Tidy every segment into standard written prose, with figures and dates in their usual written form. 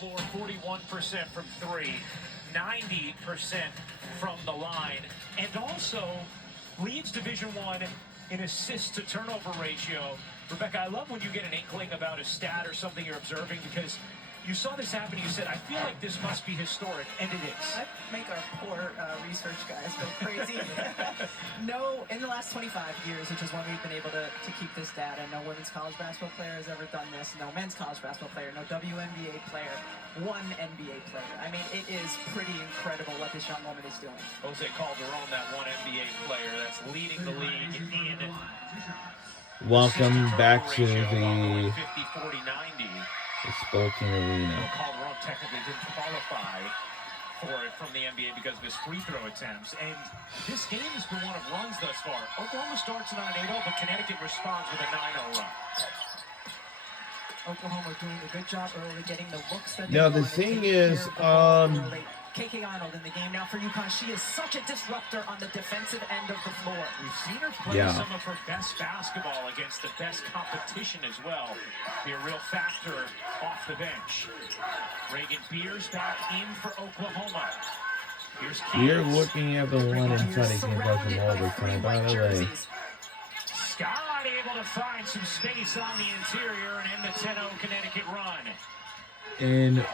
Floor 41% from three, 90% from the line, and also leads Division I in assists to turnover ratio. Rebecca, I love when you get an inkling about a stat or something you're observing, because you saw this happen. You said, I feel like this must be historic, and it is. That make our poor research guys go crazy. No, in the last 25 years, which is when we've been able to keep this data, no women's college basketball player has ever done this, no men's college basketball player, no WNBA player, one NBA player. I mean, it is pretty incredible what this young woman is doing. Jose Calderon, that one NBA player that's leading the league in. Welcome back to the 50-40-90. Spokane Arena. Calderon technically didn't qualify for it from the NBA because of his free throw attempts. And this game has been one of runs thus far. Oklahoma starts it on an 8-0, but Connecticut responds with a 9-0 run. Oklahoma doing a good job early, getting the looks that Now they the want. thing is, KK Arnold in the game now for UConn. She is such a disruptor on the defensive end of the floor. We've seen her play some of her best basketball against the best competition as well. Be a real factor off the bench. Reagan Beers back in for Oklahoma. We're looking at the one inside again plus of overtime. By the way, Scott able to find some space on the interior and end the 10-0 Connecticut run. And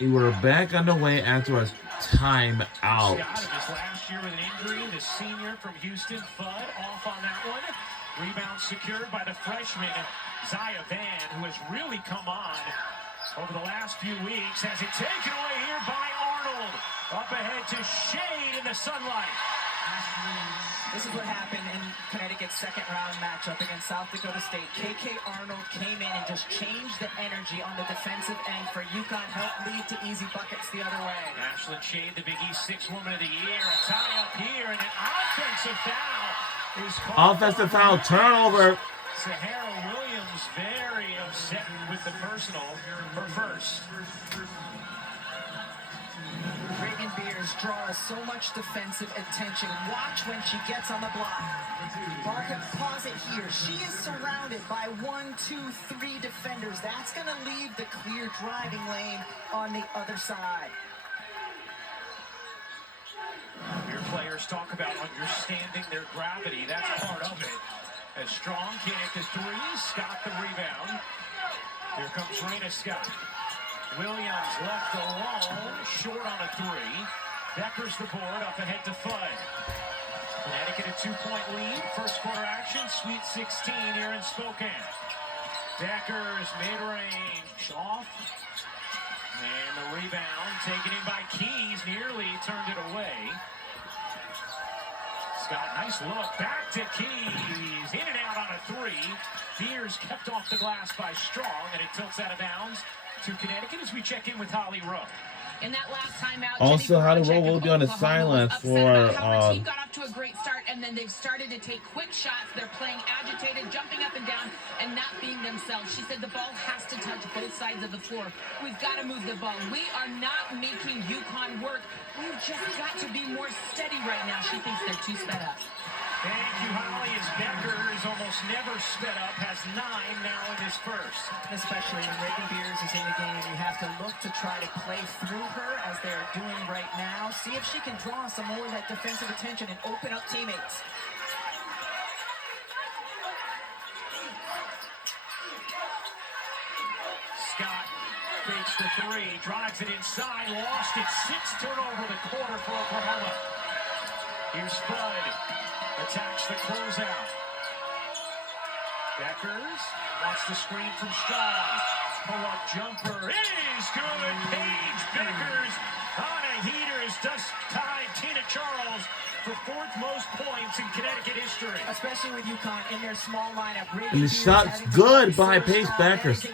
we're back underway after a timeout. Scott, this last year with an injury, the senior from Houston, Fudd, off on that one. Rebound secured by the freshman, Zaya Van, who has really come on over the last few weeks. Has it taken away here by Arnold. Up ahead to Shade in the sunlight. This is what happened in Connecticut's second round matchup against South Dakota State. KK Arnold came in and just changed the energy on the defensive end for UConn, helped lead to easy buckets the other way. Ashlyn Shade, the Big East 6 Woman of the Year. A tie up here and an offensive foul is called. Offensive foul, turnover. Sahara Williams very upset with the personal, her first. Reagan Beers draws so much defensive attention. Watch when she gets on the block. Barca, pause it here. She is surrounded by 1, 2, 3 defenders. That's going to leave the clear driving lane on the other side. Your players talk about understanding their gravity. That's part of it. As Strong can't hit the three. Scott the rebound. Here comes Rena Scott. Williams left alone, short on a three. Deckers the board, up ahead to Fudd. Connecticut a 2-point lead. First quarter action, Sweet 16 here in Spokane. Deckers mid-range off. And the rebound taken in by Keys, nearly turned it away. Scott, nice look, back to Keys. In and out on a three. Beers kept off the glass by Strong, and it tilts out of bounds to Connecticut as we check in with Holly Rowe. In that last timeout, also, Holly Rowe will be on the sidelines for how the team got off to a great start, and then they've started to take quick shots. They're playing agitated, jumping up and down, and not being themselves. She said the ball has to touch both sides of the floor. We've got to move the ball. We are not making UConn work. We've just got to be more steady right now. She thinks they're too sped up. Thank you, Holly. As Becker is almost never sped up, has 9 now in his first. Especially when Reagan Beers is in the game, you have to look to try to play through her as they're doing right now. See if she can draw some more of that defensive attention and open up teammates. Scott fakes the three, drives it inside, lost it. 6 turnover the quarter for Oklahoma. Here's Fudd. Attacks the closeout. Deckers wants the screen from Strong. Pull-up jumper is good. Paige Deckers on a heater has just tied Tina Charles for 4th most points in Connecticut history. Especially with UConn in their small lineup. And the shot's good by Paige Beckers.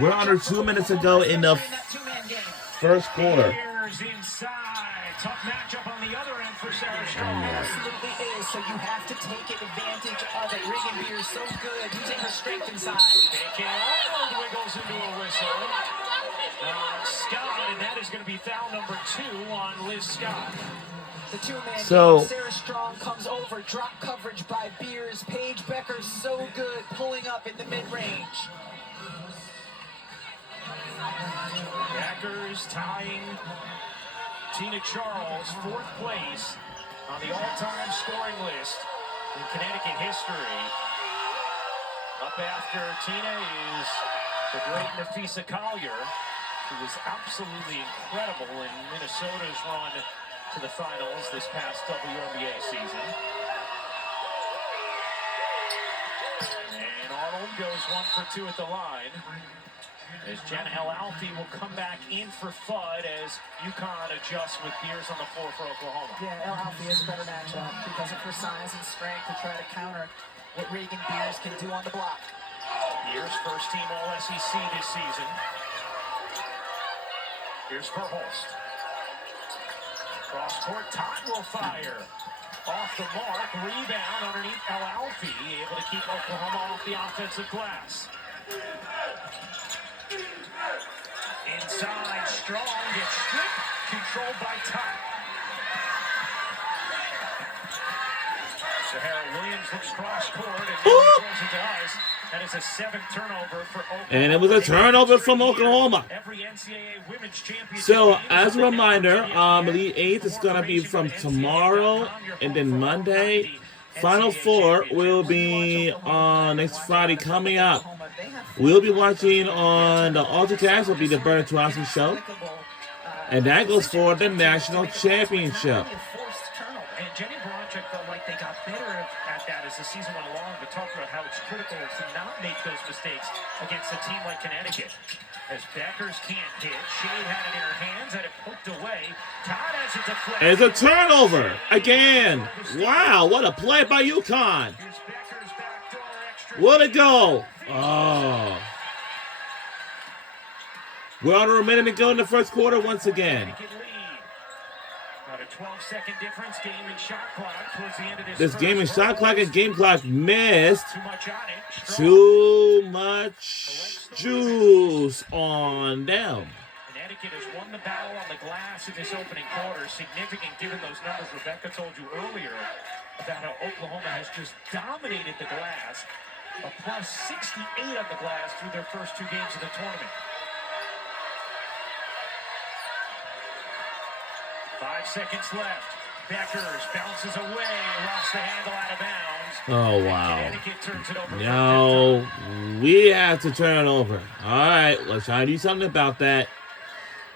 We're under 2 minutes to go in the first quarter. Beers inside. Tough matchup on the other end for Sarah Strong. Absolutely is, so you have to take advantage of it. Reagan Beers so good, using her strength inside. KK Arnold wiggles into a whistle. Scott, and that is going to be foul number 2 on Liz Scott. The two-man So, game. Sarah Strong comes over, drop coverage by Beers. Paige Becker so good, pulling up in the mid-range. Beckers tying Tina Charles 4th place on the all-time scoring list in Connecticut history. Up after Tina is the great Nafisa Collier, who was absolutely incredible in Minnesota's run to the finals this past WNBA season. And Arnold goes 1 for 2 at the line, as Jenna El-Alfi will come back in for Fudd as UConn adjusts with Beers on the floor for Oklahoma. Yeah, El-Alfi is a better matchup because of her size and strength to try to counter what Reagan Beers can do on the block. Beers first team All-SEC this season. Here's Verhulst. Cross court, Todd will fire. Off the mark, rebound underneath El-Alfi, able to keep Oklahoma off the offensive glass. Inside, Strong gets stripped, controlled by Todd. Sahara Williams looks cross court and throws it to ice. That is a 7th turnover for Oklahoma. And it was a turnover from Oklahoma. Every NCAA women's championship So, game as a is reminder, the 8th is going to be from tomorrow, and then Monday. Final Four will be on next Friday coming up. We'll be watching on the AltaCast, will be the Bernard Twosky Show. And that goes for the National Championship. And Jenny Bronchek felt like they got better at that as the season went along, but talked about how it's critical to not make those mistakes against a team like Connecticut. As Beckers can't hit, Shade had it in her hands, had it poked away. Todd has it deflected. It's a turnover again. Wow, what a play by UConn. Here's Beckers backdoor extra. What a goal. Oh. We're under a minute to go in the first quarter once again. Connecticut lead. About a 12-second difference, game and shot clock towards the end of This first game and shot clock quarter. and game clock missed. Too much on it. Strong. Too much juice on them. Connecticut has won the battle on the glass in this opening quarter. Significant given those numbers Rebecca told you earlier about how Oklahoma has just dominated the glass. A plus 68 on the glass through their first 2 games of the tournament. 5 seconds left. Beckers bounces away, lost the handle out of bounds. Oh, wow. Connecticut turns it over. No, we have to turn it over. All right, let's try to do something about that.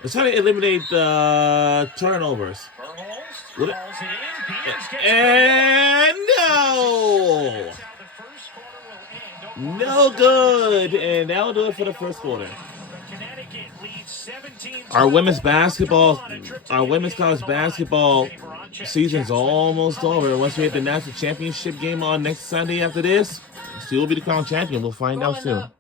Let's try to eliminate the turnovers. Verhulst What- hauls it in. Beers gets And no! That's how the first quarter will end. No good. And that'll do it for the first quarter. Connecticut leads 17. Our women's basketball, our women's college basketball season's almost over. Once we hit the national championship game on next Sunday after this, she will be the crown champion. We'll find out soon.